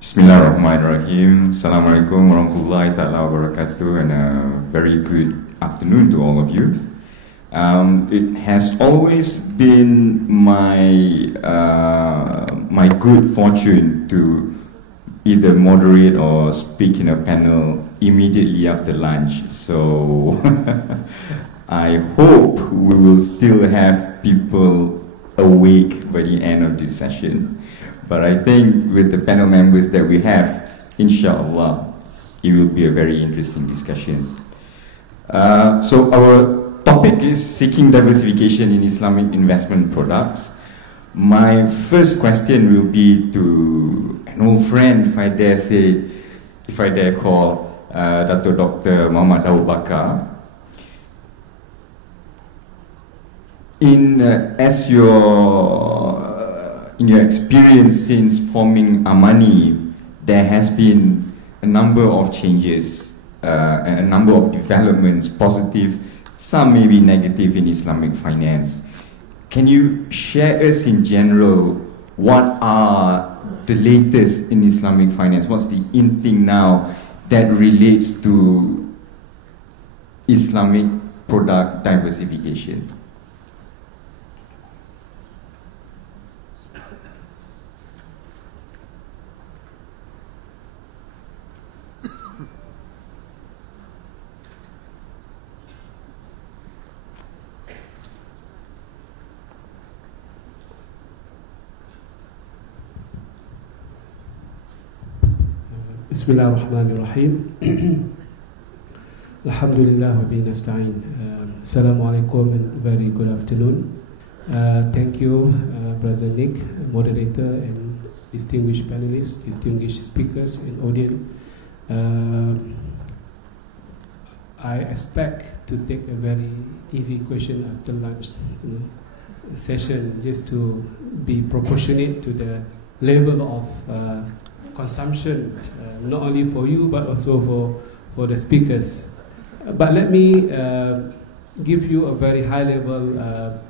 Bismillahirrahmanirrahim. Assalamualaikum warahmatullahi ta'ala wabarakatuh, and a very good afternoon to all of you. It has always been my good fortune to either moderate or speak in a panel immediately after lunch. So I hope we will still have people awake by the end of this session. But I think with the panel members that we have, inshallah, it will be a very interesting discussion. So our topic is seeking diversification in Islamic investment products. My first question will be to an old friend, if I dare call Datuk Dr. Muhammad Daud Bakar. In your experience since forming Amanie, there has been a number of changes, a number of developments, positive, some maybe negative in Islamic finance. Can you share us in general what are the latest in Islamic finance? What's the in thing now that relates to Islamic product diversification? Bismillahirrahmanirrahim. Alhamdulillah wa bihi nasta'in. Assalamualaikum and very good afternoon. Thank you, Brother Nick, moderator, and distinguished panelists, distinguished speakers and audience. I expect to take a very easy question after lunch session, just to be proportionate to the level of consumption, not only for you but also for the speakers. But let me give you a very high-level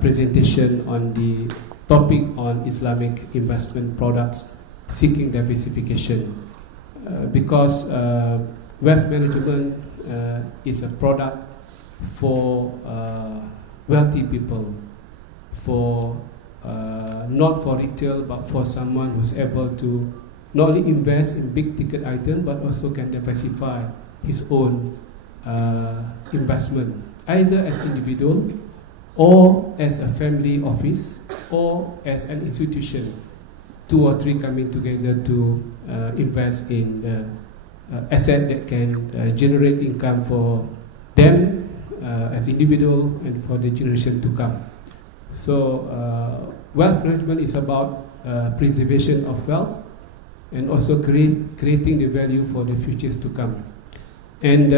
presentation on the topic on Islamic investment products seeking diversification, because wealth management is a product for wealthy people, for not for retail, but for someone who's able to not only invest in big ticket items but also can diversify his own investment, either as individual or as a family office or as an institution, 2 or 3 coming together to invest in asset that can generate income for them as individual and for the generation to come. So wealth management is about preservation of wealth and also creating the value for the futures to come. And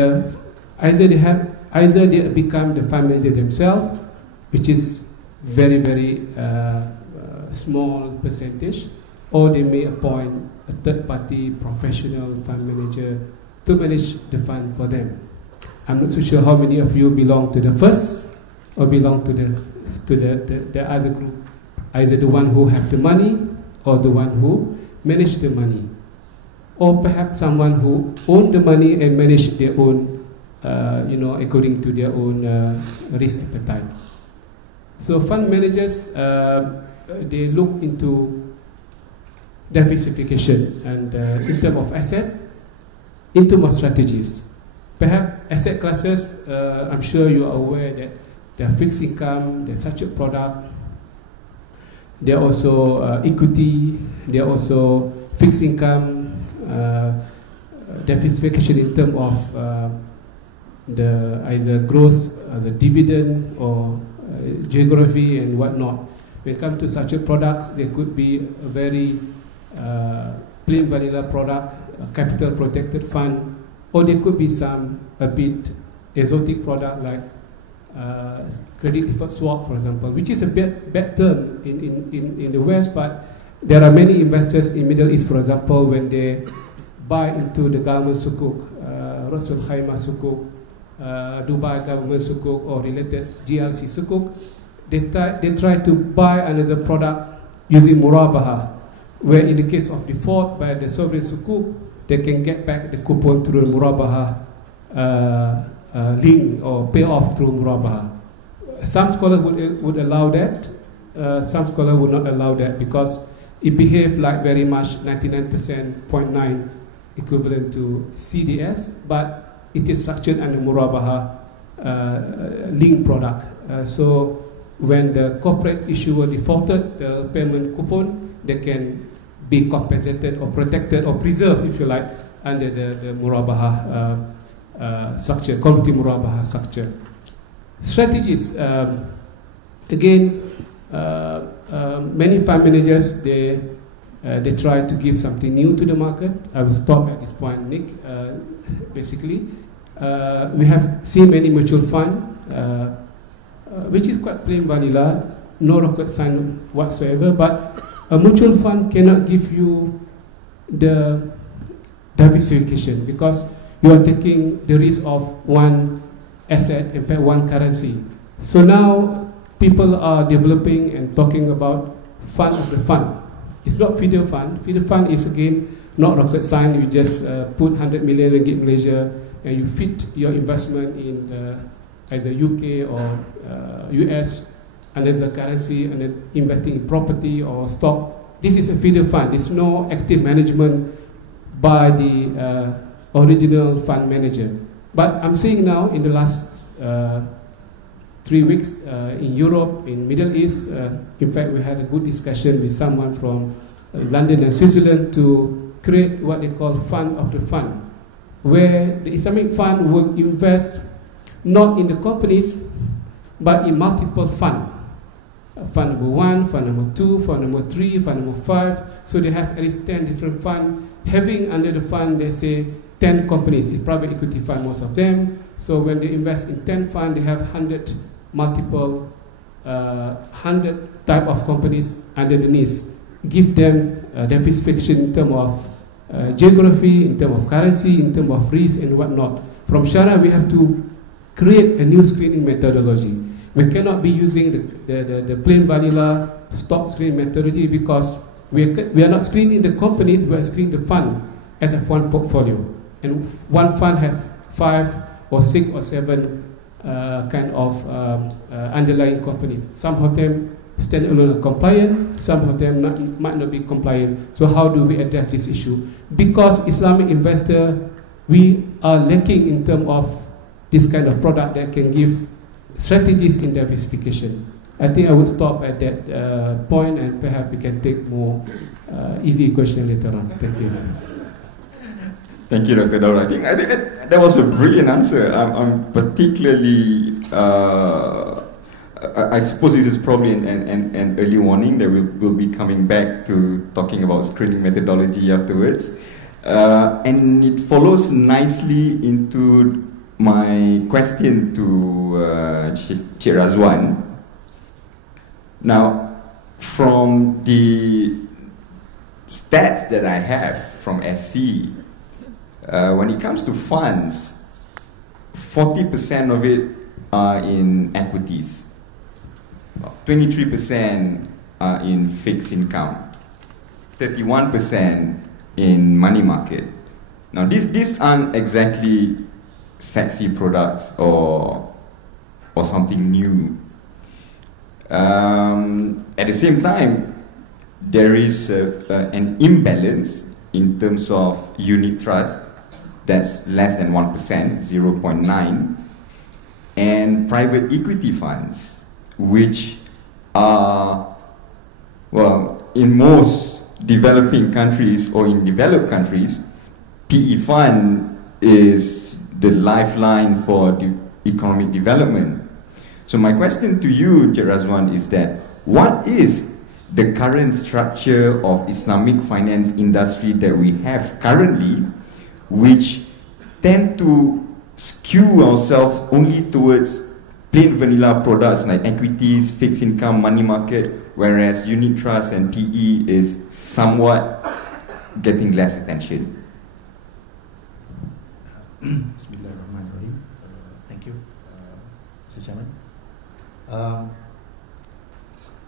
either they become the fund manager themselves, which is very, very small percentage, or they may appoint a third-party professional fund manager to manage the fund for them. I'm not so sure how many of you belong to the first or belong to the other group, either the one who have the money or the one who manage the money, or perhaps someone who own the money and manage their own, according to their own risk appetite. So fund managers, they look into diversification and in terms of asset, in terms of strategies. Perhaps asset classes, I'm sure you are aware that there are fixed income, there's such a product, there are also equity, there are also fixed income, diversification in terms of the either growth, the dividend, or geography and whatnot. When it comes to such a product, there could be a very plain vanilla product, a capital protected fund, or there could be some a bit exotic product like credit deferred swap, for example, which is a bad term in the West, but there are many investors in Middle East, for example, when they buy into the government sukuk, Rasul Khaimah sukuk, Dubai government sukuk, or related GLC sukuk, they try to buy another product using murabaha, where in the case of default by the sovereign sukuk, they can get back the coupon through murabaha link or pay off through murabaha. Some scholars would allow that, some scholars would not allow that because it behaves like very much 99.9 equivalent to CDS, but it is structured under murabaha link product. So when the corporate issuer defaulted the payment coupon, they can be compensated or protected or preserved, if you like, under the murabaha structure, quality murabaha structure. Strategies, again, many fund managers, they try to give something new to the market. I will stop at this point, Nick. Basically, we have seen many mutual funds, which is quite plain vanilla, no rocket science whatsoever, but a mutual fund cannot give you the diversification because you are taking the risk of one asset and one currency. So now people are developing and talking about fund of the fund. It's not feeder fund. Feeder fund is again not rocket science. You just put 100 million ringgit Malaysia and you fit your investment in either UK or US and as a currency and then investing in property or stock. This is a feeder fund. There's no active management by the original fund manager. But I'm seeing now in the last 3 weeks in Europe, in Middle East, in fact we had a good discussion with someone from London and Switzerland to create what they call fund of the fund, where the Islamic fund will invest not in the companies but in multiple funds. Fund number 1, fund number 2, fund number 3, fund number 5. So they have at least 10 different funds. Having under the fund, they say 10 companies. It's private equity fund, most of them. So when they invest in 10 funds, they have 100 multiple, 100 type of companies under the knees. Give them diversification in terms of geography, in terms of currency, in terms of risk and whatnot. From Sharia, we have to create a new screening methodology. We cannot be using the plain vanilla stock screen methodology because we are not screening the companies, we are screening the fund as a one portfolio. And one fund has 5 or 6 or 7 kind of underlying companies. Some of them standalone and compliant, some of them might not be compliant. So how do we address this issue? Because Islamic investor, we are lacking in terms of this kind of product that can give strategies in diversification. I think I will stop at that point and perhaps we can take more easy question later on. Thank you. Thank you, Dr. Daud. I think that was a brilliant answer. I'm particularly, I suppose this is probably an early warning that we'll be coming back to talking about screening methodology afterwards. And it follows nicely into my question to Cik Radzuan. Now, from the stats that I have from SC, when it comes to funds, 40% of it are in equities, 23% are in fixed income, 31% in money market. Now, these aren't exactly sexy products or something new. At the same time, there is an imbalance in terms of unit trust that's less than 1%, 0.9, and private equity funds, which are, well, in most developing countries or in developed countries, PE fund is the lifeline for the economic development. So my question to you, Cik Radzuan, is that what is the current structure of Islamic finance industry that we have currently, which tend to skew ourselves only towards plain vanilla products like equities, fixed income, money market, whereas unit trust and PE is somewhat getting less attention? Bismillahirrahmanirrahim. Thank you, Mr. Chairman.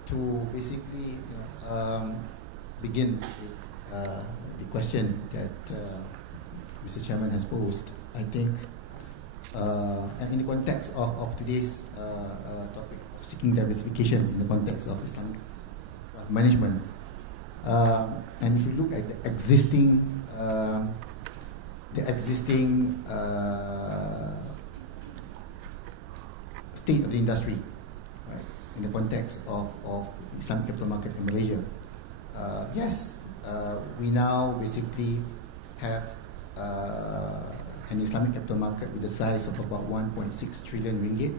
To basically begin with the question that Mr. Chairman has posed. I think, and in the context of today's topic of seeking diversification in the context of Islamic management, and if you look at the existing state of the industry, right, in the context of Islamic capital market in Malaysia, yes, we now basically have an Islamic capital market with a size of about 1.6 trillion ringgit.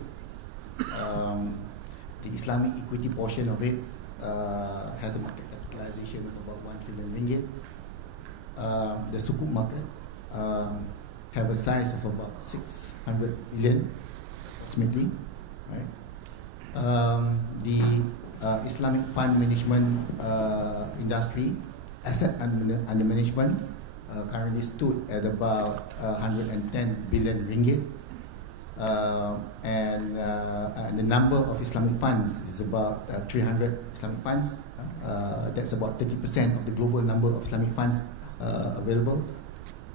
The Islamic equity portion of it has a market capitalization of about 1 trillion ringgit. The Sukuk market have a size of about 600 billion approximately, right? The Islamic fund management industry, asset under management currently stood at about 110 billion ringgit, and the number of Islamic funds is about 300 Islamic funds. That's about 30% of the global number of Islamic funds available.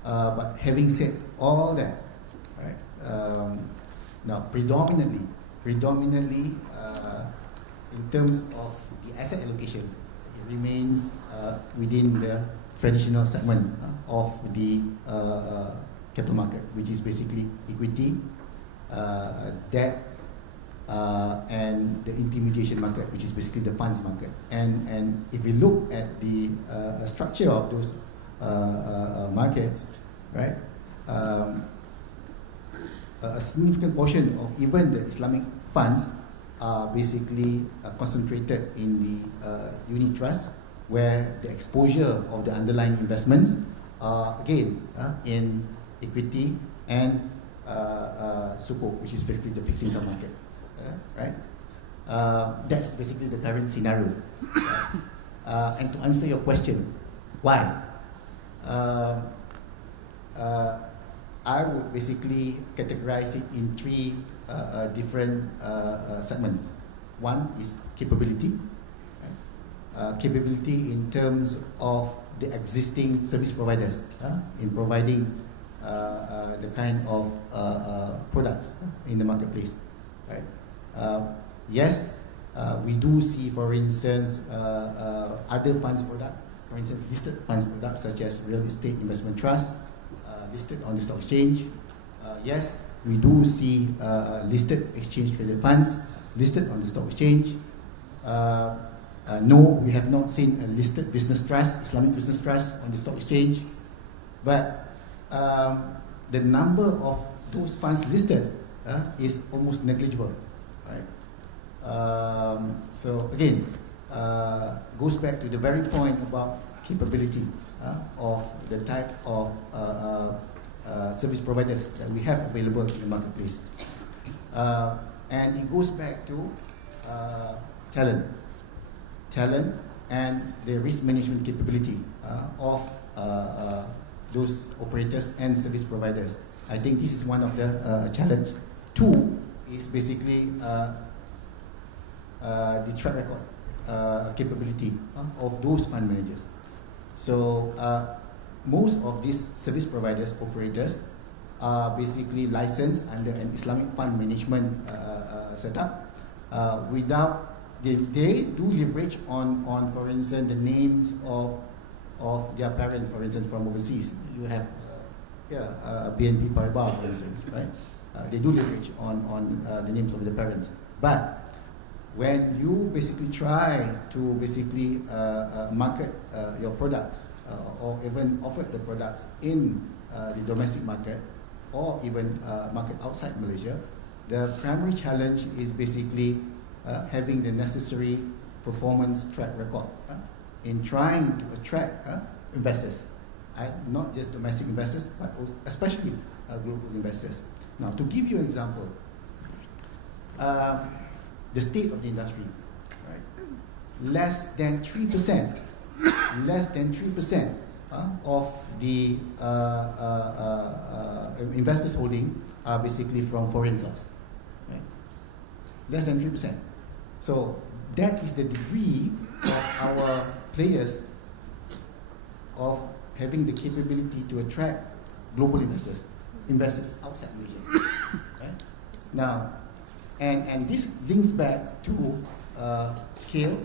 But having said all that, right, now predominantly in terms of the asset allocations, it remains within the traditional segment of the capital market, which is basically equity, debt, and the intermediation market, which is basically the funds market. And if we look at the structure of those markets, right, a significant portion of even the Islamic funds are basically concentrated in the unit trust, where the exposure of the underlying investments are again in equity and Sukuk, which is basically the fixed income market, right? That's basically the current scenario. And to answer your question, why? I would basically categorize it in three different segments. One is capability. Capability in terms of the existing service providers in providing the kind of products in the marketplace, right? Yes, we do see, for instance, other funds products, for instance, listed funds products such as real estate investment trust, listed on the stock exchange. Yes, we do see listed exchange traded funds listed on the stock exchange. No, we have not seen a listed business trust, Islamic business trust on the stock exchange. But the number of those funds listed is almost negligible, right? So again, goes back to the very point about capability of the type of service providers that we have available in the marketplace. And it goes back to talent and the risk management capability of those operators and service providers. I think this is one of the challenge. Two is basically the track record capability of those fund managers. So most of these service providers, operators, are basically licensed under an Islamic fund management setup. Without they do leverage on for instance the names of their parents, for instance, from overseas. You have BNP Paribas, for instance, right? They do leverage on the names of the parents. But when you basically try to basically market your products or even offer the products in the domestic market or even market outside Malaysia, the primary challenge is basically having the necessary performance track record in trying to attract investors, not just domestic investors, but also especially global investors. Now, to give you an example, the state of the industry, right? Less than 3% of the investors' holding are basically from foreign source, right? Less than 3%. So that is the degree of our players of having the capability to attract global investors outside Malaysia. Right? Now, and this links back to scale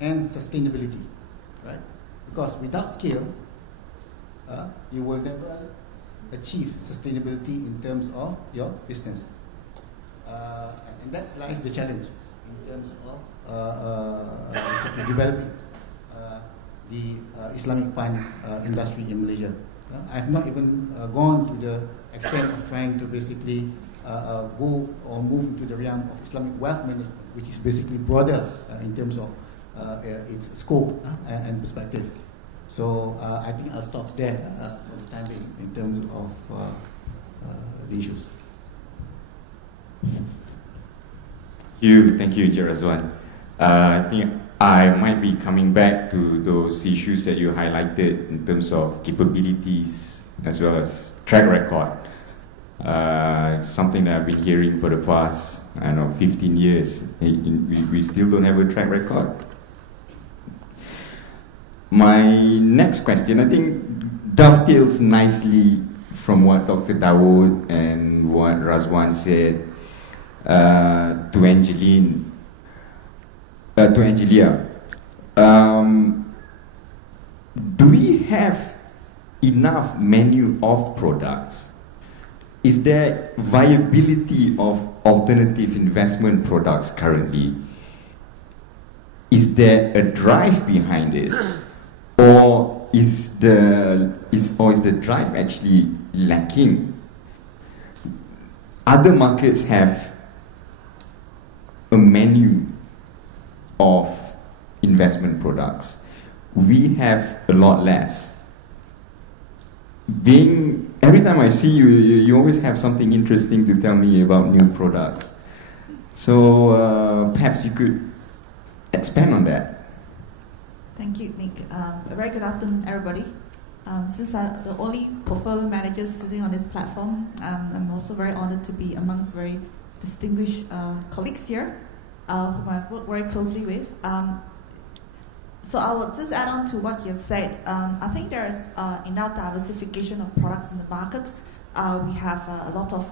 and sustainability, right? Because without scale, you will never achieve sustainability in terms of your business, and that lies the challenge in terms of developing the Islamic fund industry in Malaysia. I have not even gone to the extent of trying to basically go or move into the realm of Islamic wealth management, which is basically broader in terms of its scope and perspective. So I think I'll stop there for the time being in terms of the issues. Thank you, Radzuan. I think I might be coming back to those issues that you highlighted in terms of capabilities as well as track record. Something that I've been hearing for the past, 15 years. We still don't have a track record. My next question, I think, dovetails nicely from what Dr. Daud and what Radzuan said to Angelia. Do we have enough menu of products? Is there viability of alternative investment products currently? Is there a drive behind it? Or is the drive actually lacking? Other markets have a menu of investment products. We have a lot less. Every time I see you, you always have something interesting to tell me about new products. So perhaps you could expand on that. Thank you, Nick. A very good afternoon, everybody. Since I'm the only portfolio manager sitting on this platform, I'm also very honored to be amongst very distinguished colleagues here, whom I work very closely with. So I will just add on to what you've said. I think there is enough diversification of products in the market. We have a lot of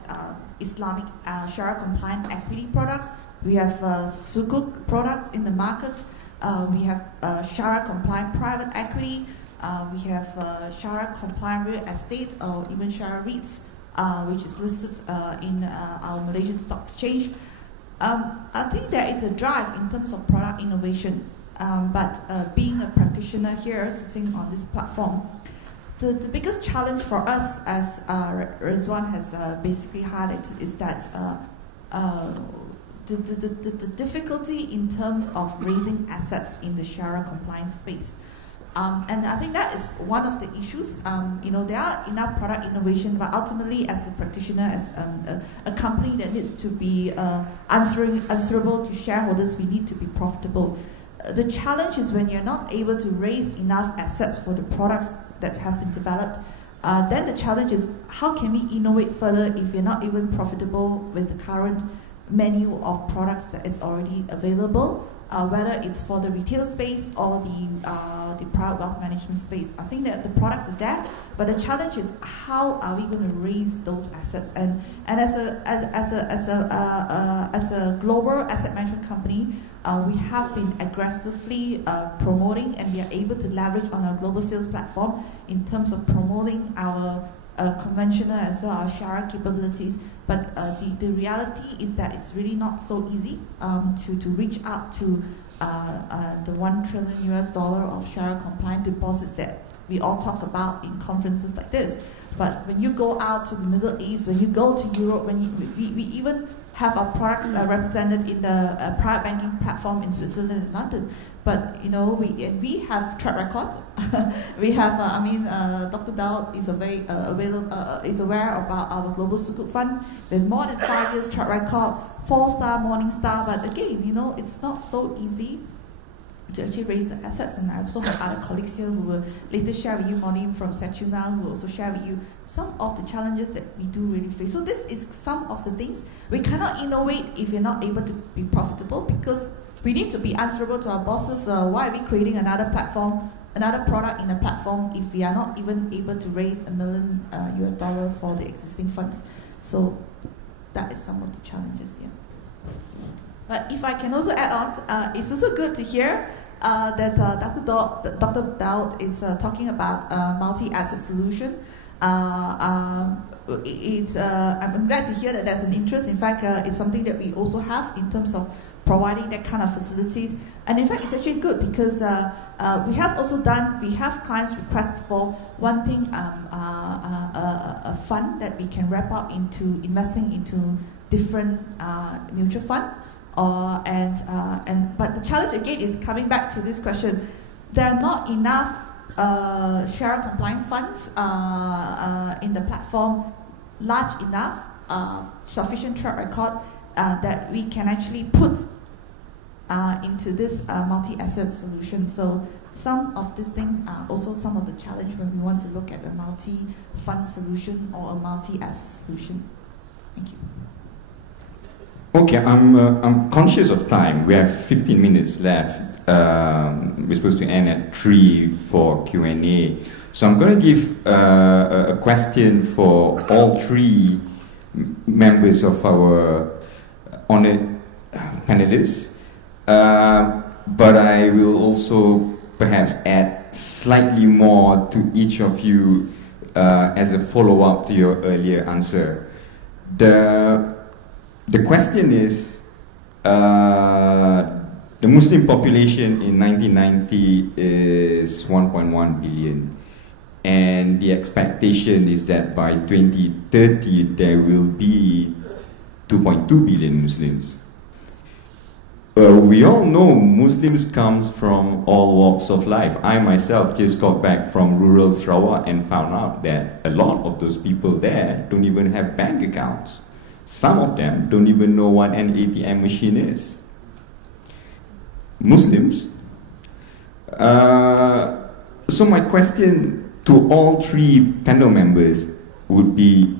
Islamic Sharia-compliant equity products. We have Sukuk products in the market. We have Sharia-compliant private equity. We have Sharia-compliant real estate, or even Sharia REITs, which is listed in our Malaysian Stock Exchange. I think there is a drive in terms of product innovation, but being a practitioner here, sitting on this platform, the biggest challenge for us, as Radzuan has basically highlighted, is that the difficulty in terms of raising assets in the Sharia compliance space. And I think that is one of the issues. There are enough product innovation, but ultimately, as a practitioner, as a company that needs to be answerable to shareholders, we need to be profitable. The challenge is when you're not able to raise enough assets for the products that have been developed. Then the challenge is, how can we innovate further if we're not even profitable with the current menu of products that is already available, whether it's for the retail space or the private wealth management space. I think that the products are there, but the challenge is, how are we going to raise those assets? And as a global asset management company, we have been aggressively promoting, and we are able to leverage on our global sales platform in terms of promoting our conventional as well as Sharia capabilities. But the reality is that it's really not so easy to reach out to the $1 trillion of Sharia compliant deposits that we all talk about in conferences like this. But when you go out to the Middle East, when you go to Europe, we even have our products represented in the private banking platform in Switzerland and London. But we have track record. We have, Dr. Daud is is aware about our global Sukuk fund with more than 5 years track record, 4-star Morningstar. But again, it's not so easy to actually raise the assets. And I also have other colleagues here who will later share with you, Moni from Nasional, who will also share with you some of the challenges that we do really face. So this is some of the things. We cannot innovate if we're not able to be profitable, because we need to be answerable to our bosses. Why are we creating another platform another product in the platform if we are not even able to raise $1 million US for the existing funds. So that is some of the challenges here. But if I can also add on, it's also good to hear that Dr. Daud is talking about multi-asset solution. I'm glad to hear that there's an interest. In fact, it's something that we also have in terms of providing that kind of facilities. And in fact, it's actually good because we have clients request for wanting a fund that we can wrap up into investing into different mutual fund. But the challenge again is coming back to this question. There are not enough Sharia compliant funds in the platform, large enough, sufficient track record that we can actually put into this multi-asset solution. So some of these things are also some of the challenge when we want to look at a multi-fund solution or a multi-asset solution. Thank you. Okay, I'm conscious of time. We have 15 minutes left. We're supposed to end at 3 for Q&A. So I'm going to give a question for all three members of our honored panelists. But I will also perhaps add slightly more to each of you as a follow-up to your earlier answer. The question is, the Muslim population in 1990 is 1.1 billion, and the expectation is that by 2030 there will be 2.2 billion Muslims. We all know Muslims comes from all walks of life. I myself just got back from rural Sarawak and found out that a lot of those people there don't even have bank accounts. Some of them don't even know what an ATM machine is. Muslims. So my question to all three panel members would be,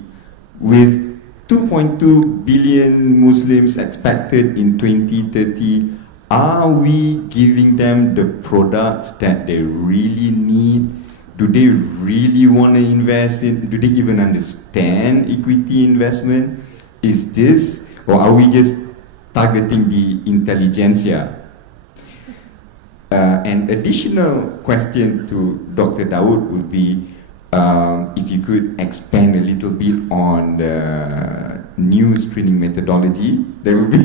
with 2.2 billion Muslims expected in 2030, are we giving them the products that they really need? Do they really want to invest in? Do they even understand equity investment? Is this, or are we just targeting the intelligentsia? An additional question to Dr. Daud would be, if you could expand a little bit on the new screening methodology. There will be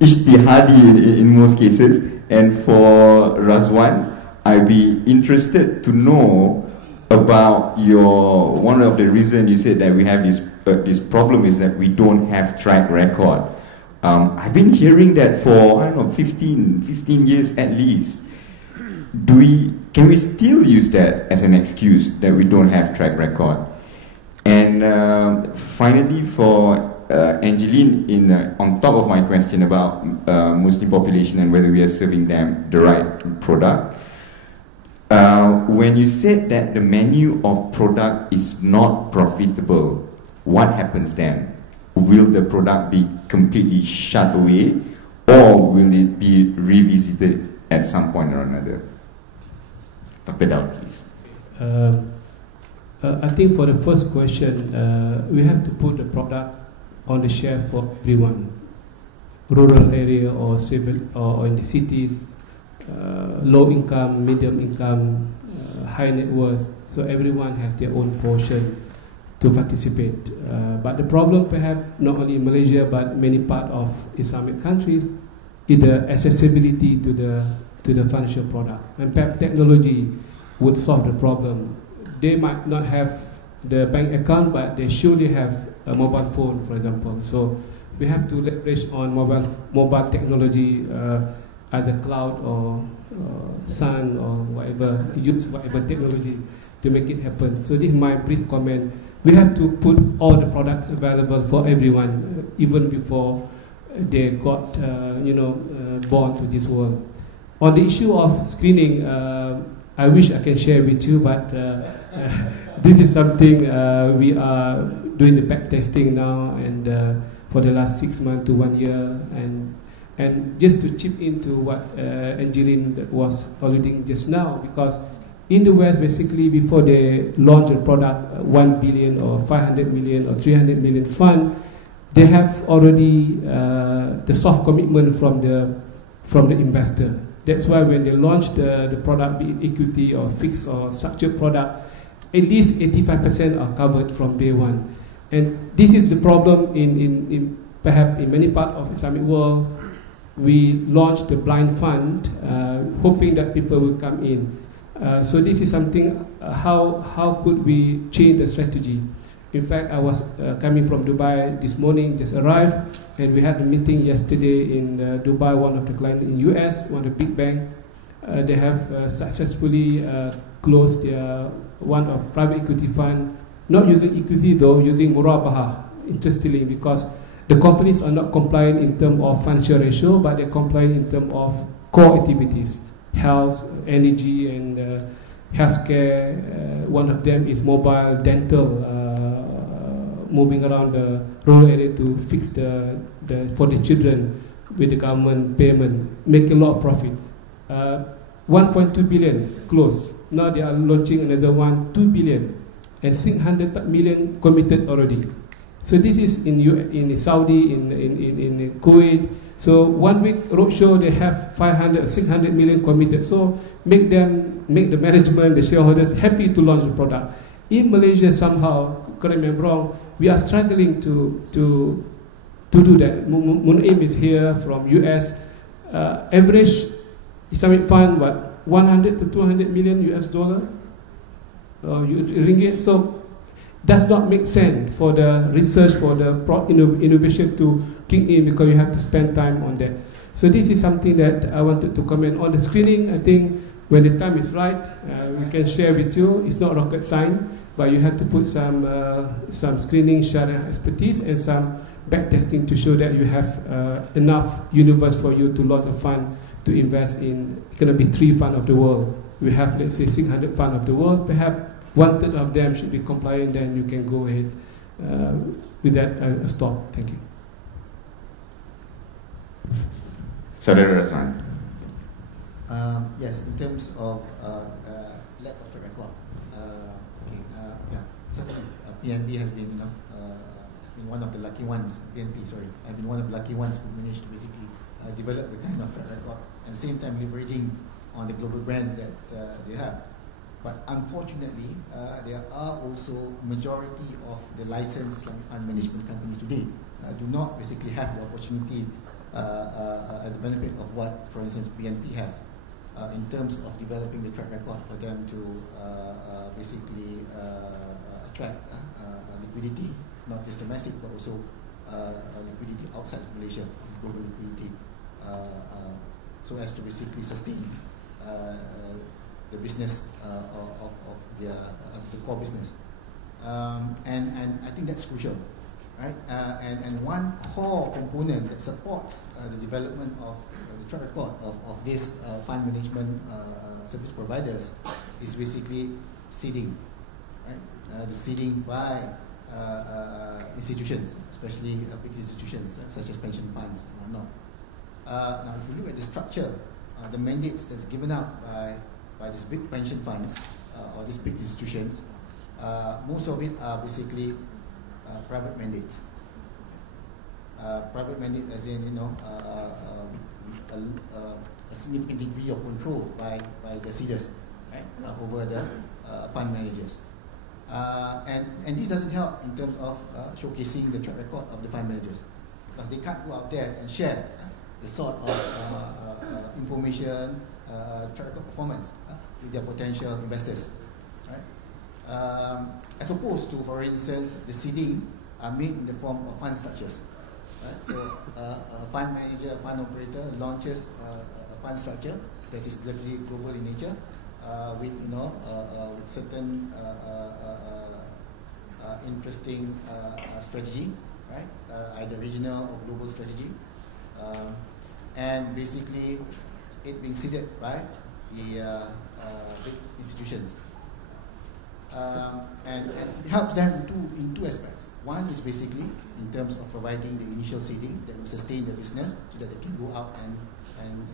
ijtihadi in most cases. And for Radzuan, I'd be interested to know about one of the reasons you said that we have this problem is that we don't have track record. I've been hearing that for, I don't know, 15 years at least. Can we still use that as an excuse that we don't have track record? And finally, for Angelia, on top of my question about Muslim population and whether we are serving them the right product, when you said that the menu of product is not profitable, what happens then? Will the product be completely shut away, or will it be revisited at some point or another? Dr. Daud, please. I think for the first question, we have to put the product on the shelf for everyone, rural area or civil or in the cities, low income, medium income, high net worth. So everyone has their own portion to participate. But the problem, perhaps not only in Malaysia but many parts of Islamic countries, is the accessibility to the financial product. And perhaps technology would solve the problem. They might not have the bank account, but they surely have a mobile phone, for example. So we have to leverage on mobile technology, either cloud or sun or whatever, use whatever technology to make it happen. So this is my brief comment. We have to put all the products available for everyone, even before they got, born to this world. On the issue of screening, I wish I can share with you, but this is something we are doing the back testing now, and for the last 6 months to 1 year, and And just to chip into what Angelia was alluding just now, because in the West, basically, before they launch a product, 1 billion or 500 million or 300 million fund, they have already the soft commitment from the investor. That's why when they launch the product, be it equity or fixed or structured product, at least 85% are covered from day one. And this is the problem in perhaps in many parts of the Islamic world. We launched the blind fund, hoping that people will come in. So this is something, how could we change the strategy? In fact, I was coming from Dubai this morning, just arrived, and we had a meeting yesterday in Dubai, one of the clients in US, one of the big banks. They have successfully closed their one of private equity fund, not using equity though, using murabaha, interestingly, because the companies are not compliant in terms of financial ratio, but they're compliant in terms of core activities, health, energy, and healthcare. One of them is mobile dental, moving around the rural area to fix for the children with the government payment, make a lot of profit. 1.2 billion close. Now they are launching another 2 billion, and 600 million committed already. So this is in Saudi, in Kuwait. So 1 week roadshow, they have 500, 600 million committed. So make the management, the shareholders happy to launch the product. In Malaysia, somehow, correct me if I'm wrong, we are struggling to do that. Munaim is here from US. Average Islamic fund, what, 100 to 200 million US dollar, ringgit. So does not make sense for the research, for the innovation to kick in, because you have to spend time on that. So this is something that I wanted to comment on. The screening, I think when the time is right, we can share with you. It's not rocket science, but you have to put some screening, Sharia expertise, and some back testing to show that you have enough universe for you to launch a fund to invest in. It's going to be 3 funds of the world. We have, let's say, 600 funds of the world. Perhaps 1/3 of them should be compliant, then you can go ahead with that stop. Thank you. Saudara Radzuan. Yes, in terms of lack of track record, certainly PNB has been, has been one of the lucky ones. I've been one of the lucky ones who managed to basically develop the kind of track record, and at the same time leveraging on the global brands that they have. But unfortunately, there are also majority of the licensed Islamic fund management companies today do not basically have the opportunity at the benefit of what, for instance, BNP has in terms of developing the track record for them to basically attract liquidity, not just domestic, but also liquidity outside of Malaysia, global liquidity, so as to basically sustain the business of the core business, and I think that's crucial, right? And one core component that supports the development of the track record of this fund management service providers is basically seeding, right? The seeding by institutions, especially big institutions such as pension funds and whatnot. Now, if you look at the structure, the mandates that's given out by these big pension funds or these big institutions, most of it are basically private mandates. Private mandate as in, a significant degree of control by the seeders, right, over the fund managers. And this doesn't help in terms of showcasing the track record of the fund managers, because they can't go out there and share the sort of information, track record performance with their potential investors, right? As opposed to, for instance, the seeding are made in the form of fund structures, right? So a fund manager, a fund operator launches a fund structure that is global in nature, with certain interesting strategy, right? Either regional or global strategy, and basically it being seeded by the big institutions. and it helps them in two aspects. One is basically in terms of providing the initial seeding that will sustain the business so that they can go out and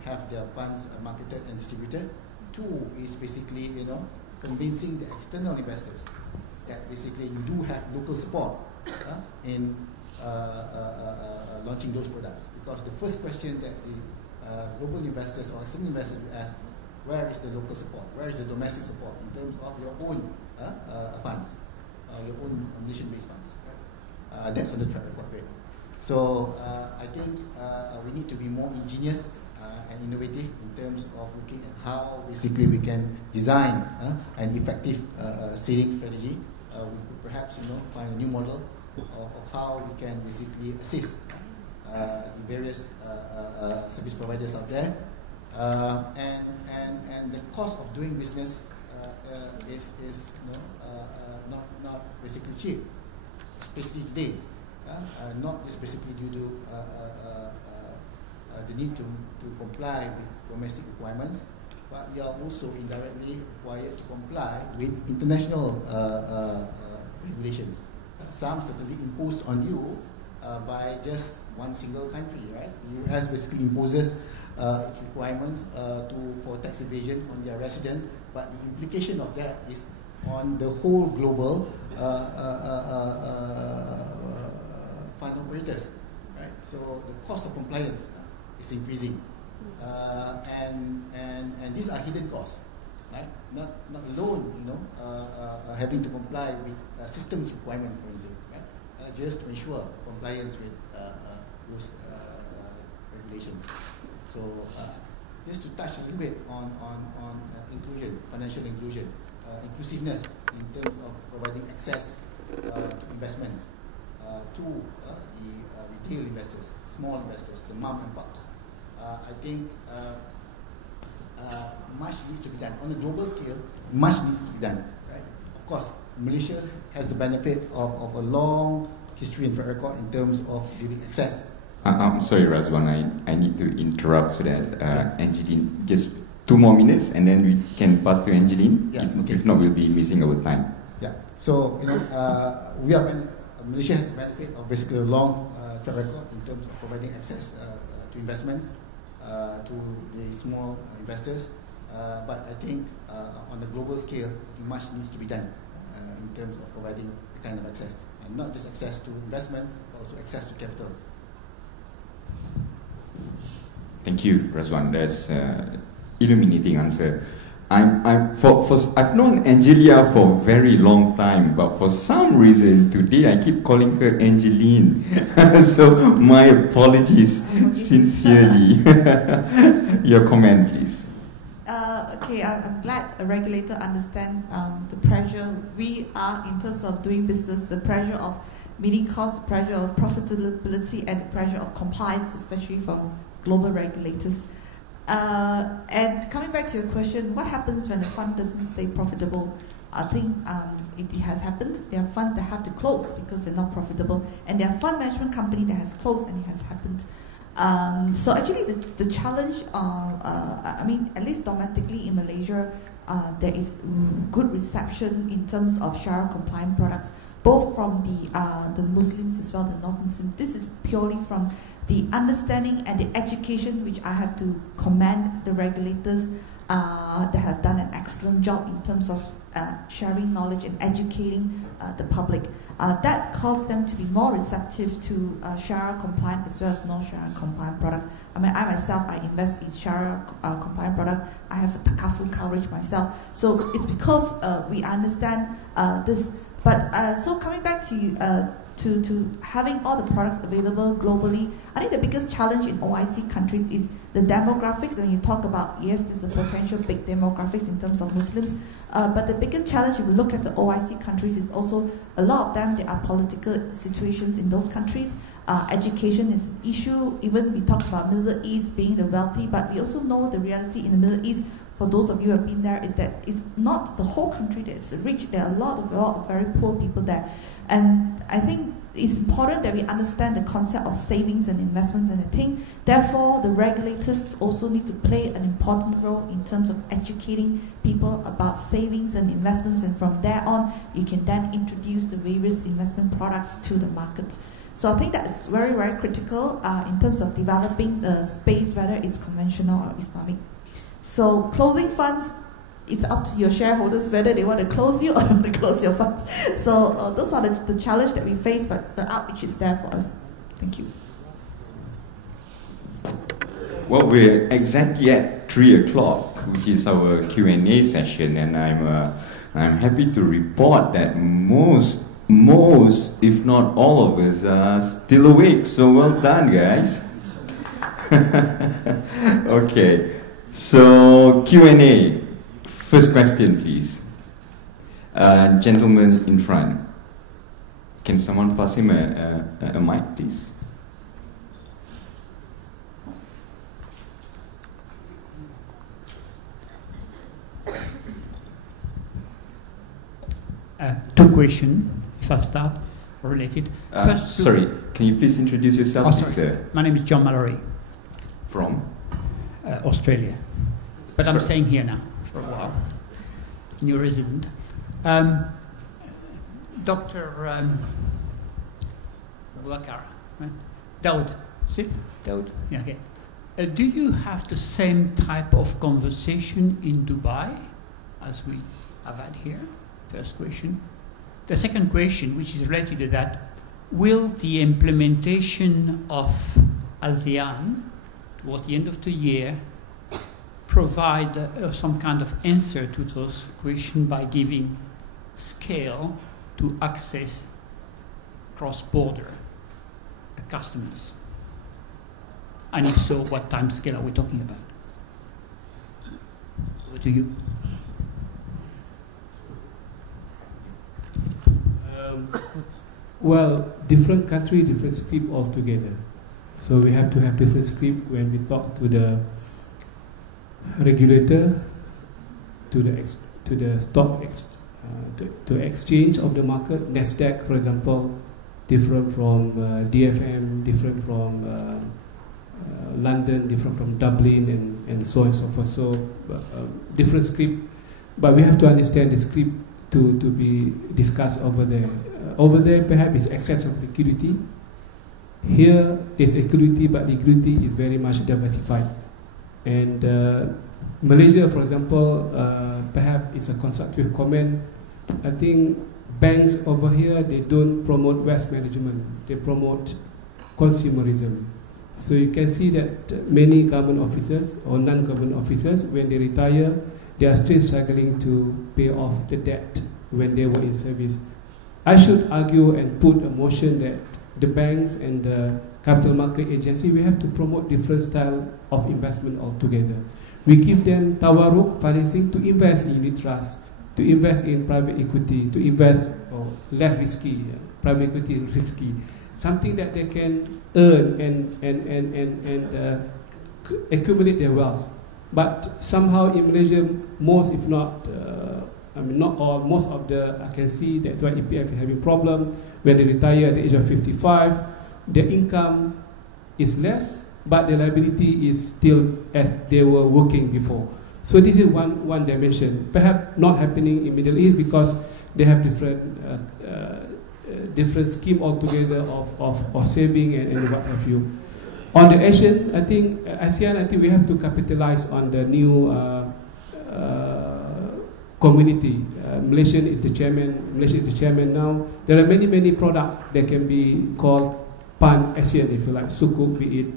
have their funds marketed and distributed. Two is basically, convincing the external investors that basically you do have local support in launching those products. Because the first question that the global investors or external investors will ask, where is the local support? Where is the domestic support in terms of your own funds, your own Malaysian-based funds? Right? That's on the track record rate. So I think we need to be more ingenious and innovative in terms of looking at how basically we can design an effective seeding strategy. We could perhaps find a new model of how we can basically assist the various service providers out there. And the cost of doing business is not basically cheap, especially today. Not just basically due to the need to comply with domestic requirements, but you are also indirectly required to comply with international regulations. Some certainly imposed on you by just one single country, right? The US basically imposes its requirements for tax evasion on their residents, but the implication of that is on the whole global fund operators, right? So the cost of compliance is increasing, and these are hidden costs, right? Not alone, having to comply with systems requirement, for instance, right? Just to ensure compliance with those regulations. So just to touch a little bit on inclusion, financial inclusion, inclusiveness in terms of providing access to investments to the retail investors, small investors, the mom and pops. I think much needs to be done. On a global scale, much needs to be done. Right? Of course, Malaysia has the benefit of a long history and track record in terms of giving access. I'm sorry, Radzuan, I need to interrupt so that Angeline, just 2 more minutes and then we can pass to Angeline. Yeah, okay. If not, we'll be missing our time. Yeah, so Malaysia has the benefit of basically a long track record in terms of providing access to investments to the small investors. But I think on a global scale, much needs to be done in terms of providing the kind of access. And not just access to investment, but also access to capital. Thank you, Radzuan. That's illuminating answer. I've known Angelia for a very long time, but for some reason today I keep calling her Angeline. So my apologies sincerely. Your comment, please. Okay, I'm glad a regulator understands the pressure we are in terms of doing business, the pressure of meeting costs, the pressure of profitability, and the pressure of compliance, especially from global regulators. And coming back to your question, what happens when a fund doesn't stay profitable? I think it has happened. There are funds that have to close because they're not profitable, and there are fund management company that has closed, and it has happened. So actually the challenge, at least domestically in Malaysia, there is good reception in terms of Sharia compliant products, both from the Muslims as well as the non-Muslims. This is purely from the understanding and the education, which I have to commend the regulators that have done an excellent job in terms of sharing knowledge and educating the public. That caused them to be more receptive to Sharia compliant as well as non-Sharia compliant products. I myself, I invest in Sharia compliant products. I have a takaful coverage myself. So it's because we understand this. But so coming back to having all the products available globally, I think the biggest challenge in OIC countries is the demographics. When you talk about, yes, there's a potential big demographics in terms of Muslims, but the biggest challenge if you look at the OIC countries is also a lot of them, there are political situations in those countries. Education is an issue. Even we talk about Middle East being the wealthy, but we also know the reality in the Middle East, for those of you who have been there, is that it's not the whole country that's rich. There are a lot of very poor people there. And I think it's important that we understand the concept of savings and investments and a thing. Therefore, the regulators also need to play an important role in terms of educating people about savings and investments, and from there on, you can then introduce the various investment products to the market. So I think that's very, very critical in terms of developing the space, whether it's conventional or Islamic. So closing funds, it's up to your shareholders whether they want to close you or want to close your funds. So those are the challenge that we face, but the outreach is there for us. Thank you. Well, we're exactly at 3 o'clock, which is our Q&A session, and I'm happy to report that most, if not all of us are still awake. So well done, guys. Okay, so Q&A. First question, please. Gentleman in front. Can someone pass him a mic, please? Two questions, if I start, related. First, sorry, can you please introduce yourself, please, sir? My name is John Mallory. From? Australia. But I'm staying here now for a while. New resident. Dr. Bakar, right? Daud, is it? Daud? Yeah, okay. Do you have the same type of conversation in Dubai as we have had here? First question. The second question, which is related to that, will the implementation of ASEAN toward the end of the year provide some kind of answer to those questions by giving scale to access cross-border customers? And if so, what time scale are we talking about? What do you? Well, different country, different script altogether. So we have to have different script when we talk to the regulator, to the to exchange of the market. Nasdaq, for example, different from DFM, different from London, different from Dublin, and so on and so forth. So different script, but we have to understand the script to be discussed over there. Over there, perhaps it's access of liquidity. Here, there's liquidity, but liquidity is very much diversified. And Malaysia, for example, perhaps it's a constructive comment. I think banks over here, they don't promote wealth management. They promote consumerism. So you can see that many government officers or non-government officers, when they retire, they are still struggling to pay off the debt when they were in service. I should argue and put a motion that the banks and the capital market agency, we have to promote different style of investment altogether. We give them tawarruk financing to invest in unit trust, to invest in private equity, to invest less risky, private equity is risky, something that they can earn and accumulate their wealth. But somehow in Malaysia, most, if not, not all, most of I can see that's why EPF is having problem. When they retire at the age of 55, their income is less, but the liability is still as they were working before. So this is one dimension. Perhaps not happening in Middle East because they have different scheme altogether of saving and what have you. On the ASEAN, I think we have to capitalize on the new community. Malaysia is the chairman now. There are many products that can be called pan-ASEAN, if you like, sukuk be it.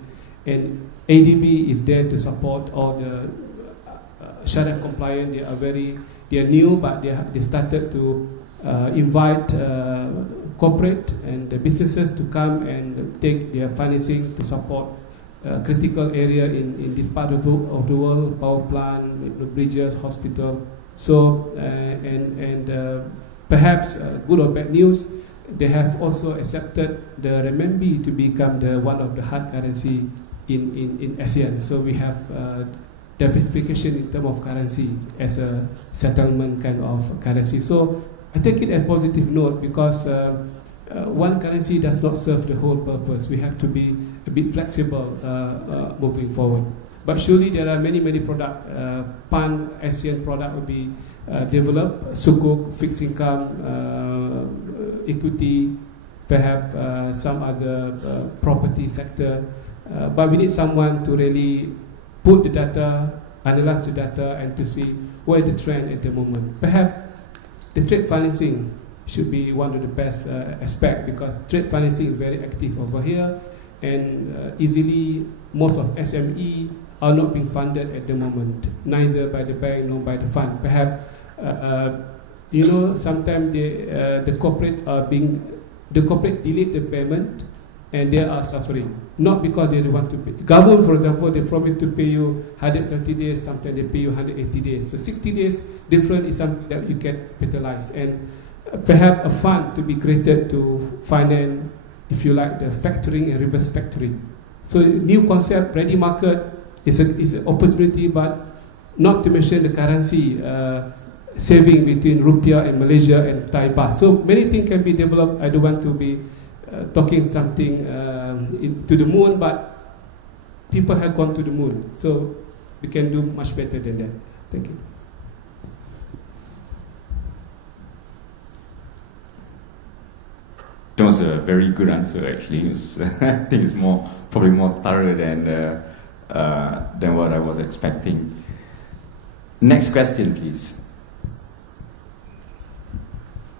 And ADB is there to support all the Sharia compliant. They are new, but they started to invite corporate and the businesses to come and take their financing to support critical area in this part of the world, power plant, bridges, hospital. So perhaps good or bad news, they have also accepted the renminbi to become one of the hard currency in ASEAN. So we have diversification in terms of currency as a settlement kind of currency. So I take it as a positive note because one currency does not serve the whole purpose. We have to be a bit flexible moving forward. But surely there are many products, pan-Asian product will be developed, sukuk, fixed income, equity, perhaps some other property sector. But we need someone to really put the data, analyze the data, and to see where the trend at the moment. Perhaps the trade financing should be one of the best aspects, because trade financing is very active over here, and easily most of SME are not being funded at the moment, neither by the bank nor by the fund. Perhaps sometimes the corporate delayed the payment, and they are suffering. Not because they don't want to pay. Government, for example, they promise to pay you 120 days, sometimes they pay you 180 days. So 60 days different is something that you can capitalize. And perhaps a fund to be created to finance, if you like, the factoring and reverse factoring. So new concept, ready market is an opportunity, but not to mention the currency saving between rupiah and Malaysia and Thai baht. So many things can be developed. I don't want to be talking something to the moon, but people have gone to the moon, so we can do much better than that. Thank you. That was a very good answer, actually. I think it's probably more thorough than what I was expecting. Next question, please.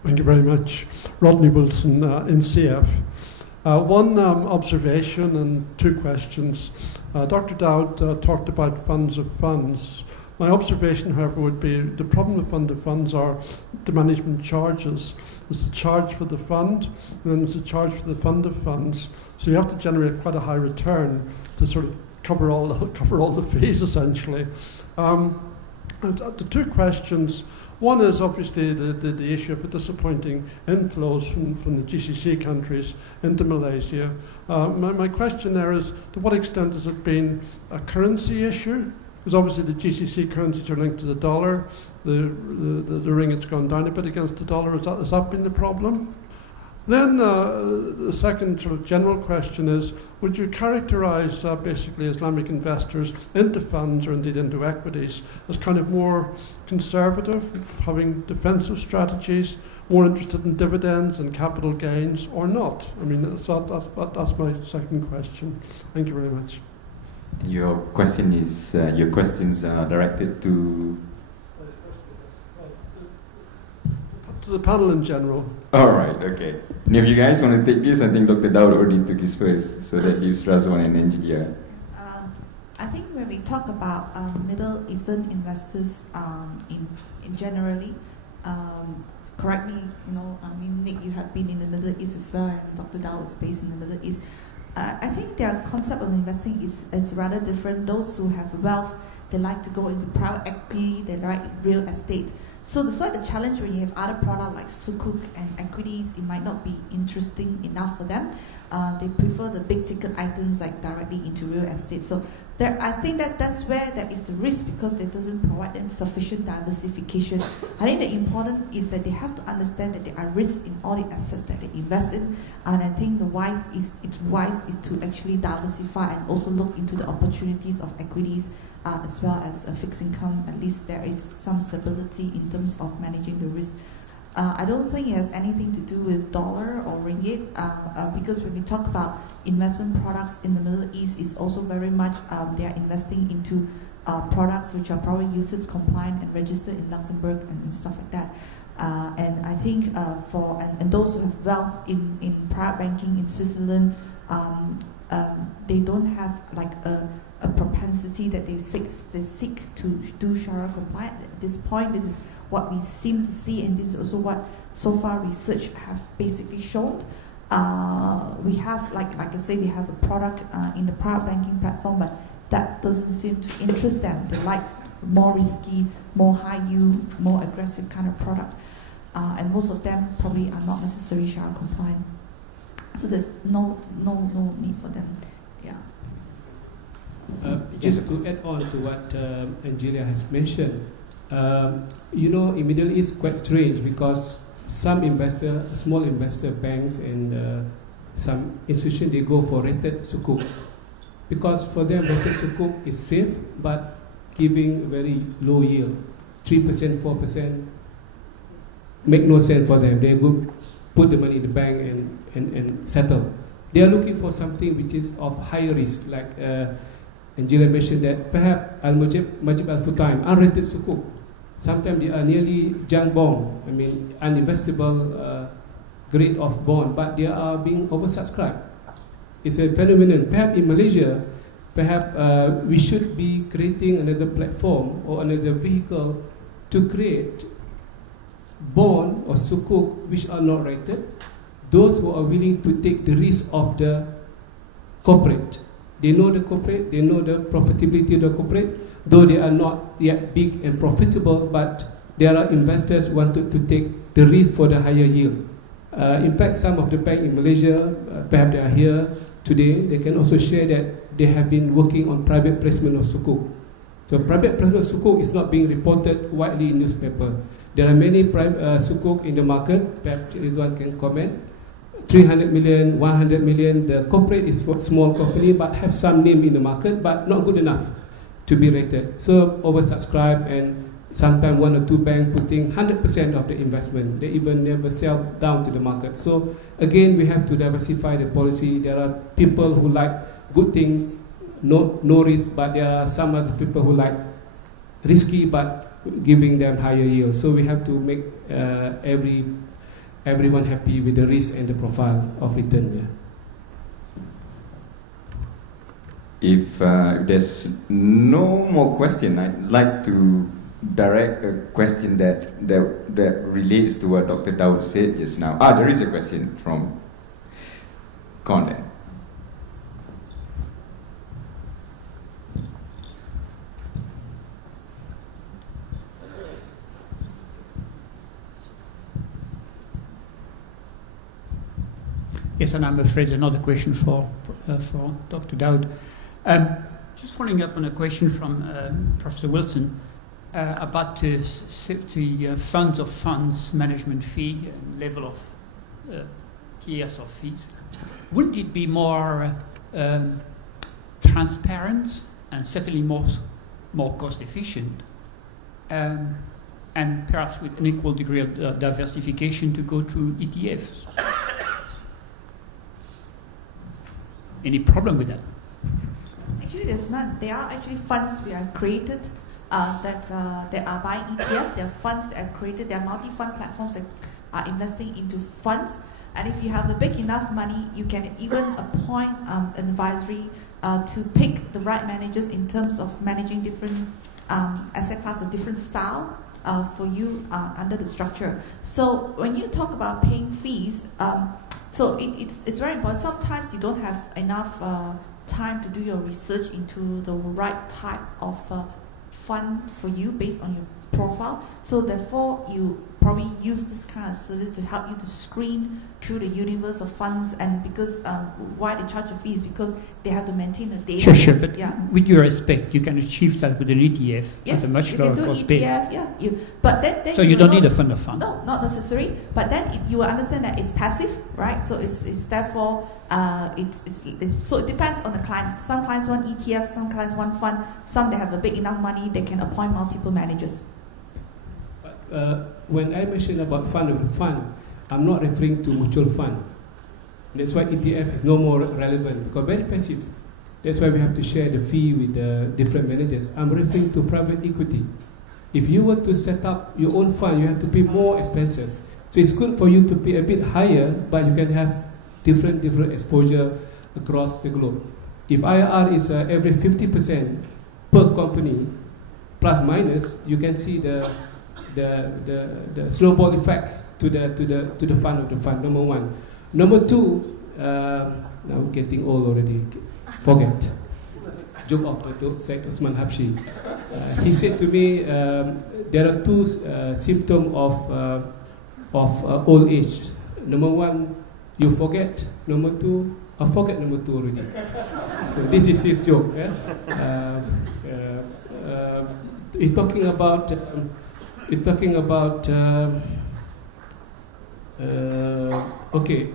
Thank you very much. Rodney Wilson in CF. One observation and two questions. Dr. Daud talked about funds of funds. My observation, however, would be the problem with fund of funds are the management charges. There's a charge for the fund, and then there's a charge for the fund of funds. So you have to generate quite a high return to sort of cover all the fees, essentially. The two questions. One is obviously the issue of the disappointing inflows from the GCC countries into Malaysia. My question there is, to what extent has it been a currency issue? Because obviously the GCC currencies are linked to the dollar. The ringgit's gone down a bit against the dollar. Has that been the problem? Then the second sort of general question is, would you characterize basically Islamic investors into funds or indeed into equities as kind of more conservative, having defensive strategies, more interested in dividends and capital gains, or not? I mean, that's my second question. Thank you very much. Your questions are directed to the panel in general. All right, okay. And if you guys want to take this, I think Dr. Daud already took his first, so that leaves Radzuan and Angelia. I think when we talk about Middle Eastern investors in generally, correct me, Nick, you have been in the Middle East as well, and Dr. Daud is based in the Middle East. I think their concept of investing is rather different. Those who have wealth, they like to go into private equity, they like real estate. So that's why the challenge when you have other products like sukuk and equities, it might not be interesting enough for them. They prefer the big ticket items like directly into real estate. So I think that's where there is the risk, because it doesn't provide them sufficient diversification. I think the important is that they have to understand that there are risks in all the assets that they invest in, and I think it's wise to actually diversify and also look into the opportunities of equities as well as a fixed income. At least there is some stability in terms of managing the risk. I don't think it has anything to do with dollar or ringgit, because when we talk about investment products in the Middle East, it's also very much they are investing into products which are probably UCITS compliant and registered in Luxembourg and stuff like that. And I think and those who have wealth in private banking in Switzerland, they don't have like a propensity that they seek to do Sharia compliant. At this point, this is what we seem to see, and this is also what so far research have basically shown. We have, like I say, we have a product in the private banking platform, but that doesn't seem to interest them. They like more risky, more high yield, more aggressive kind of product, and most of them probably are not necessarily Sharia compliant. So there's no need for them. Yeah. Just to add on to what Angelia has mentioned, in Middle East, quite strange, because some investor, small investor banks and some institutions, they go for rated sukuk. Because for them, rated sukuk is safe, but giving very low yield, 3%, 4%, make no sense for them. They will put the money in the bank and settle. They are looking for something which is of higher risk, like Angelia mentioned that perhaps Majib Al-Futtaim, unrated sukuk. Sometimes they are nearly junk bond, I mean uninvestable grade of bond, but they are being oversubscribed. It's a phenomenon. Perhaps in Malaysia, perhaps we should be creating another platform or another vehicle to create bond or sukuk which are not rated. Those who are willing to take the risk of the corporate. They know the corporate, they know the profitability of the corporate, though they are not yet big and profitable, but there are investors wanted to take the risk for the higher yield. In fact, some of the banks in Malaysia, perhaps they are here today, they can also share that they have been working on private placement of sukuk. So private placement of sukuk is not being reported widely in newspaper. There are many sukuk in the market, perhaps Radzuan can comment. 300 million, 100 million, the corporate is a small company but have some name in the market but not good enough to be rated. So oversubscribed, and sometimes one or two banks putting 100% of the investment. They even never sell down to the market. So again, we have to diversify the policy. There are people who like good things, no risk, but there are some other people who like risky but giving them higher yield. So we have to make everyone happy with the risk and the profile of return. Yeah. If there's no more question, I'd like to direct a question that relates to what Dr. Daud said just now. There is a question from Conrad. Yes, and I'm afraid another question for Dr. Daud. Just following up on a question from Professor Wilson about the funds of funds management fee and level of tiers of fees. Wouldn't it be more transparent and certainly more cost efficient, and perhaps with an equal degree of diversification to go through ETFs? Any problem with that? Actually, there's none. There are actually funds we are created that are buying ETFs. There are funds that are created. There are multi-fund platforms that are investing into funds. And if you have a big enough money, you can even appoint an advisory to pick the right managers in terms of managing different asset class, a different style for you under the structure. So when you talk about paying fees, so it's very important. Sometimes you don't have enough time to do your research into the right type of fund for you based on your profile. So therefore, you probably use this kind of service to help you to screen through the universe of funds. And because why they charge a fee is because they have to maintain the data. Sure, but yeah, with your respect, you can achieve that with an ETF at a much lower cost base. Yeah, but then so you don't need a fund of funds. No, not necessary. But then you will understand that it's passive, right? So it's therefore so it depends on the client. Some clients want ETF, some clients want fund. Some they have a big enough money, they can appoint multiple managers. When I mention about fund of the fund, I'm not referring to mutual fund. That's why ETF is no more relevant because very passive. That's why we have to share the fee with the different managers. I'm referring to private equity. If you were to set up your own fund, you have to pay more expenses. So it's good for you to pay a bit higher, but you can have different exposure across the globe. If IRR is every 50% per company, plus minus, you can see the snowball effect to the fund of the fund. Number one. Number two, now I'm getting old already. Forget. Joke of to Syed Osman Habshi. He said to me, there are two symptoms of old age. Number one, you forget. Number two, I forget number two already. So this is his joke. Yeah? He's talking about Okay,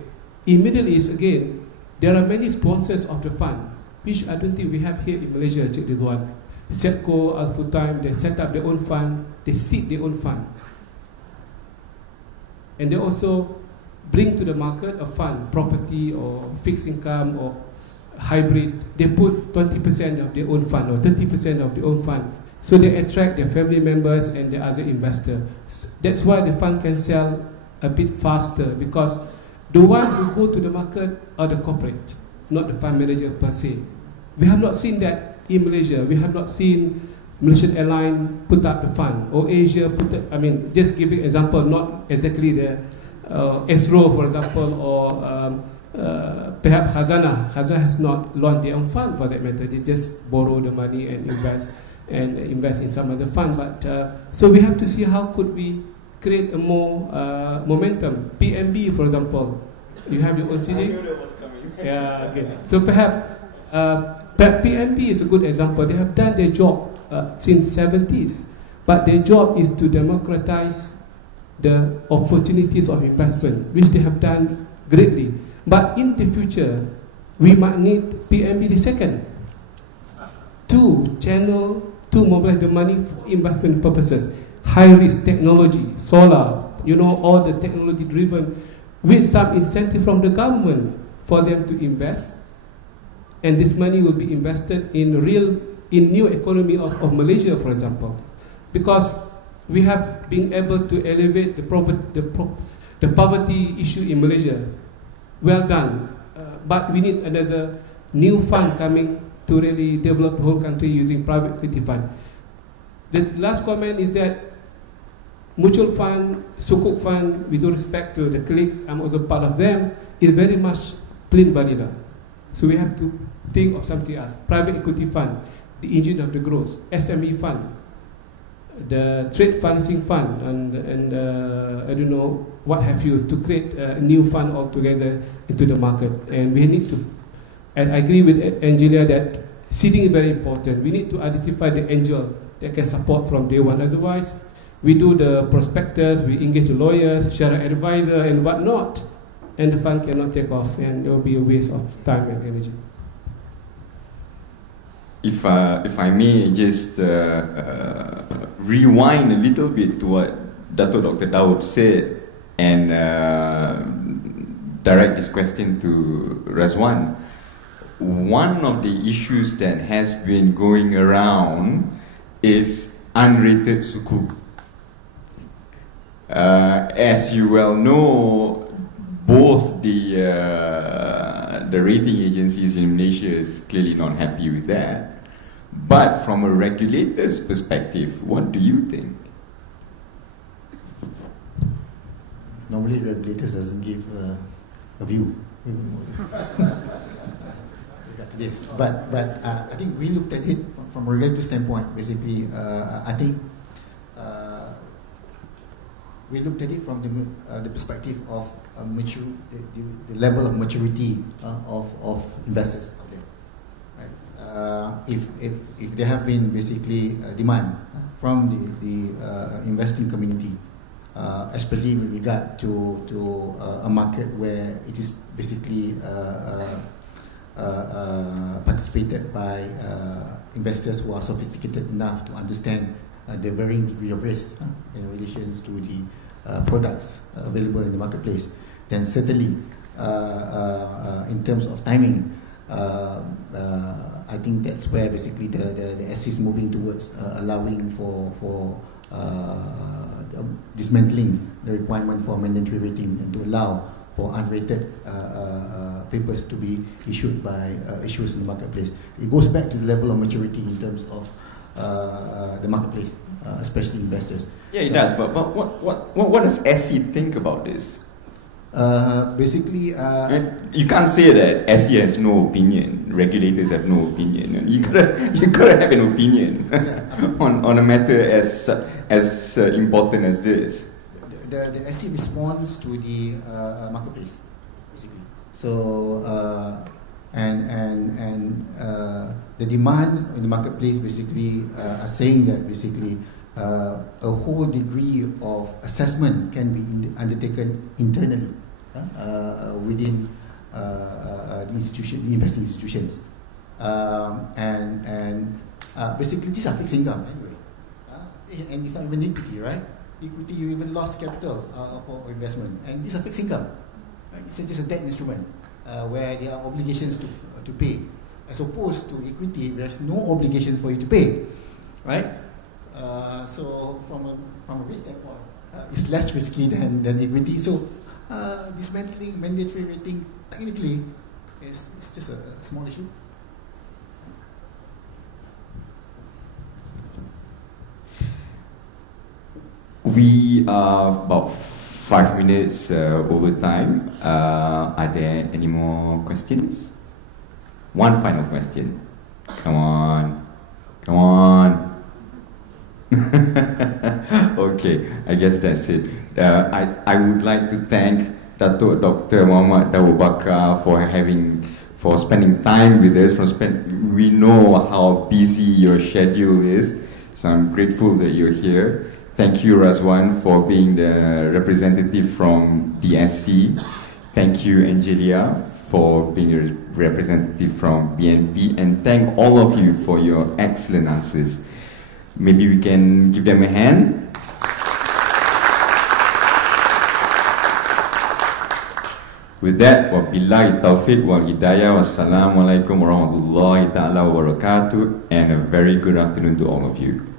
in Middle East again, there are many sponsors of the fund, which I don't think we have here in Malaysia, Cik Ridwan. Setco, Al-Futtaim, they set up their own fund, they seed their own fund. And they also bring to the market a fund, property or fixed income or hybrid. They put 20% of their own fund or 30% of their own fund. So they attract their family members and the other investors. That's why the fund can sell a bit faster, because the one who go to the market are the corporate, not the fund manager per se. We have not seen that in Malaysia. We have not seen Malaysian Airline put up the fund, or Asia put up, I mean, just giving an example, not exactly the Esro, for example, or perhaps Khazanah. Khazanah has not launched their own fund for that matter. They just borrow the money and invest in some other fund. But so we have to see how could we create a more momentum. PMB, for example, you have your own CD. I knew that was coming. Yeah, okay. So perhaps PMB is a good example. They have done their job since 70s, but their job is to democratize the opportunities of investment, which they have done greatly. But in the future, we might need PMB the second to mobilize the money for investment purposes, high risk technology, solar, all the technology driven, with some incentive from the government for them to invest. And this money will be invested in new economy of Malaysia, for example, because we have been able to elevate the poverty issue in Malaysia. Well done, but we need another new fund coming to really develop the whole country using private equity fund. The last comment is that mutual fund, sukuk fund, with all respect to the colleagues, I'm also part of them, is very much plain vanilla. So we have to think of something else. Private equity fund, the engine of the growth, SME fund, the trade financing fund, and I don't know what have you, to create a new fund altogether into the market. And we need to, and I agree with Angelia that seeding is very important. We need to identify the angel that can support from day one. Otherwise, we do the prospectus, we engage the lawyers, share an advisor and whatnot, and the fund cannot take off, and it will be a waste of time and energy. If I may just rewind a little bit to what Datuk Dr. Daud said and direct this question to Radzuan. One of the issues that has been going around is unrated sukuk. As you well know, both the rating agencies in Malaysia is clearly not happy with that. But from a regulator's perspective, what do you think? Normally, regulators doesn't give a view regard to this. But I think we looked at it from a regulator standpoint. Basically, I think we looked at it from the perspective of the level of maturity of investors out there. Right? If there have been basically demand from the investing community, especially with regard to a market where it is basically participated by investors who are sophisticated enough to understand the varying degree of risk in relation to the products available in the marketplace, then certainly in terms of timing, I think that's where basically the SC is moving towards allowing for dismantling the requirement for mandatory rating and to allow for unrated papers to be issued by issuers in the marketplace. It goes back to the level of maturity in terms of the marketplace, especially investors. Yeah, it does. But what does SC think about this? Basically, you can't say that SC has no opinion. Regulators have no opinion. You gotta have an opinion on a matter as important as this. The SC responds to the marketplace, basically. So and the demand in the marketplace basically are saying that basically a whole degree of assessment can be undertaken internally within the institution, the investing institutions, and basically these are fixed income anyway, and it's not even equity, right? Equity, you even lost capital for investment, and these are fixed income. Right? It's just a debt instrument where there are obligations to pay, as opposed to equity, there's no obligations for you to pay, right? So from a risk standpoint, it's less risky than equity. So this mandatory rating technically is just a small issue. We are about 5 minutes over time. Are there any more questions? One final question. Come on. Come on. Okay, I guess that's it. I would like to thank Datuk Dr. Muhammad Daud Bakar for spending time with us. We know how busy your schedule is, so I'm grateful that you're here. Thank you, Radzuan, for being the representative from the SC. Thank you, Angelia, for being a representative from BNP, and thank all of you for your excellent answers. Maybe we can give them a hand. With that, wabillahi taufiq wal hidayah, wassalamualaikum warahmatullahi ta'ala wabarakatuh, and a very good afternoon to all of you.